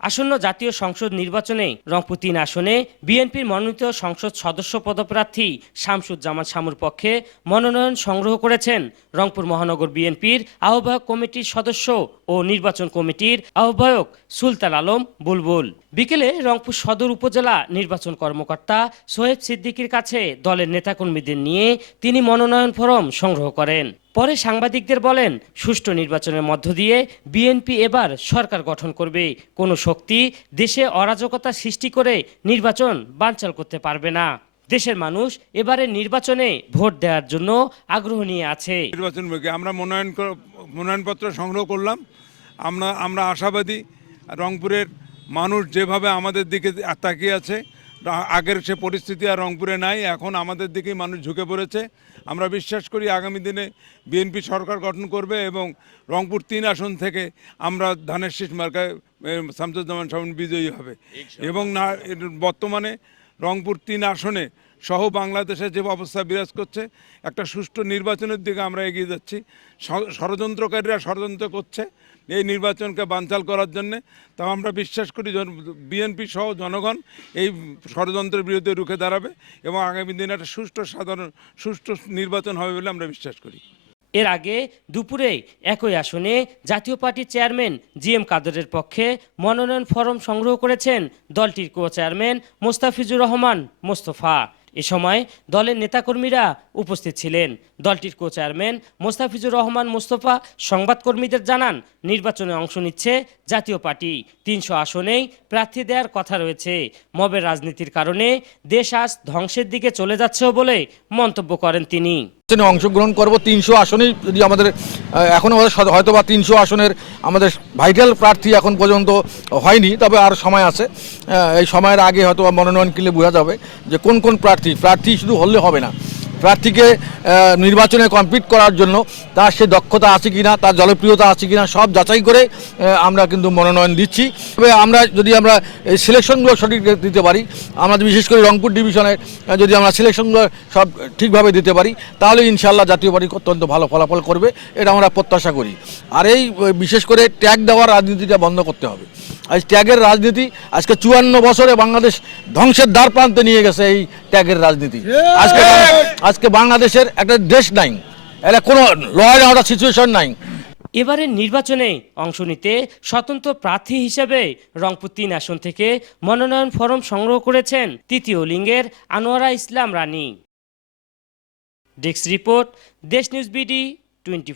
আসন্ন জাতীয় সংসদ নির্বাচনে রংপুর তিন আসনে বিএনপির মনোনীত সংসদ সদস্য পদপ্রার্থী শামসুজ্জামান শামুর পক্ষে মনোনয়ন সংগ্রহ করেছেন রংপুর মহানগর বিএনপির আহ্বায়ক কমিটির সদস্য ও নির্বাচন কমিটির আহ্বায়ক সুলতান আলম বুলবুল। বিকেলে রংপুর সদর উপজেলা নির্বাচন কর্মকর্তা সোহেব সিদ্দিকির কাছে দলের নেতাকর্মীদের নিয়ে তিনি মনোনয়ন ফরম সংগ্রহ করেন। পরে সাংবাদিকদের বলেন, সুষ্ঠু নির্বাচনের মধ্য দিয়ে বিএনপি এবার সরকার গঠন করবে। কোনো শক্তি দেশে অরাজকতা সৃষ্টি করে নির্বাচন বানচাল করতে পারবে না। দেশের মানুষ এবারে নির্বাচনে ভোট দেওয়ার জন্য আগ্রহ নিয়ে আছে। নির্বাচনমুখী আমরা মনোনয়ন মনোনয়নপত্র সংগ্রহ করলাম। আমরা আমরা আশাবাদী রংপুরের মানুষ যেভাবে আমাদের দিকে তাকিয়ে আছে আগের সে পরিস্থিতি আর রংপুরে নাই এখন আমাদের দিকেই মানুষ ঝুঁকে পড়েছে। আমরা বিশ্বাস করি আগামী দিনে বিএনপি সরকার গঠন করবে এবং রংপুর তিন আসন থেকে আমরা ধানের শীষ মার্কায় শামসুজ্জামান সামন বিজয়ী হবে। এবং না বর্তমানে রংপুর তিন আসনে সহ বাংলাদেশে যে অবস্থা বিরাজ করছে, একটা সুষ্ঠু নির্বাচনের দিকে আমরা এগিয়ে যাচ্ছি। ষড়যন্ত্রকারীরা ষড়যন্ত্র করছে এই নির্বাচনকে বানচাল করার জন্যে। তা আমরা বিশ্বাস করি বিএনপি সহ জনগণ এই ষড়যন্ত্রের বিরুদ্ধে রুখে দাঁড়াবে এবং আগামী দিনে একটা সুষ্ঠু সাধারণ, সুষ্ঠু নির্বাচন হবে বলে আমরা বিশ্বাস করি। এর আগে দুপুরে একই আসনে জাতীয় পার্টির চেয়ারম্যান জি এম কাদরের পক্ষে মনোনয়ন ফরম সংগ্রহ করেছেন দলটির কো চেয়ারম্যান মোস্তাফিজুর রহমান মোস্তফা। এ সময় দলের নেতাকর্মীরা উপস্থিত ছিলেন। দলটির কো চেয়ারম্যান মোস্তাফিজুর রহমান মোস্তফা সংবাদকর্মীদের জানান, নির্বাচনে অংশ নিচ্ছে জাতীয় পার্টি। তিনশো আসনেই প্রার্থী দেওয়ার কথা রয়েছে। মবের রাজনীতির কারণে দেশ আজ ধ্বংসের দিকে চলে যাচ্ছে বলে মন্তব্য করেন তিনি। নির্বাচনে অংশগ্রহণ করব। তিনশো আসনেই যদি আমাদের এখনও এখনও হয়তো বা তিনশো আসনের আমাদের ভাইটাল প্রার্থী এখন পর্যন্ত হয়নি, তবে আর সময় আছে। এই সময়ের আগে হয়তো মনোনয়ন কিনলে বোঝা যাবে যে কোন কোন প্রার্থী প্রার্থী শুধু হলে হবে না। প্রার্থীকে নির্বাচনে কমপ্লিট করার জন্য তার সে দক্ষতা আছে কিনা, তার জনপ্রিয়তা আছে কিনা, সব যাচাই করে আমরা কিন্তু মনোনয়ন দিচ্ছি। তবে আমরা যদি আমরা এই সিলেকশনগুলো সঠিক দিতে পারি, আমরা বিশেষ করে রংপুর ডিভিশনের যদি আমরা সিলেকশনগুলো সব ঠিকভাবে দিতে পারি, তাহলে ইনশাল্লাহ জাতীয় পার্টি অত্যন্ত ভালো ফলাফল করবে, এটা আমরা প্রত্যাশা করি। আর এই, বিশেষ করে ট্যাগ দেওয়ার রাজনীতিটা বন্ধ করতে হবে। আজ ট্যাগের রাজনীতি আজকে চুয়ান্ন বছরে বাংলাদেশ ধ্বংসের দ্বার প্রান্তে নিয়ে গেছে এই ট্যাগের রাজনীতি। আজকে আজকে বাংলাদেশের একটা দেশ নাই এটা কোনো ল অ্যান্ড অর্ডার সিচুয়েশন নাই। এবারের নির্বাচনে অংশ নিতে স্বতন্ত্র প্রার্থী হিসেবে রংপুর তিন আসন থেকে মনোনয়ন ফরম সংগ্রহ করেছেন তৃতীয় লিঙ্গের Anowara Islam Rani. Desk report Desh news BD twenty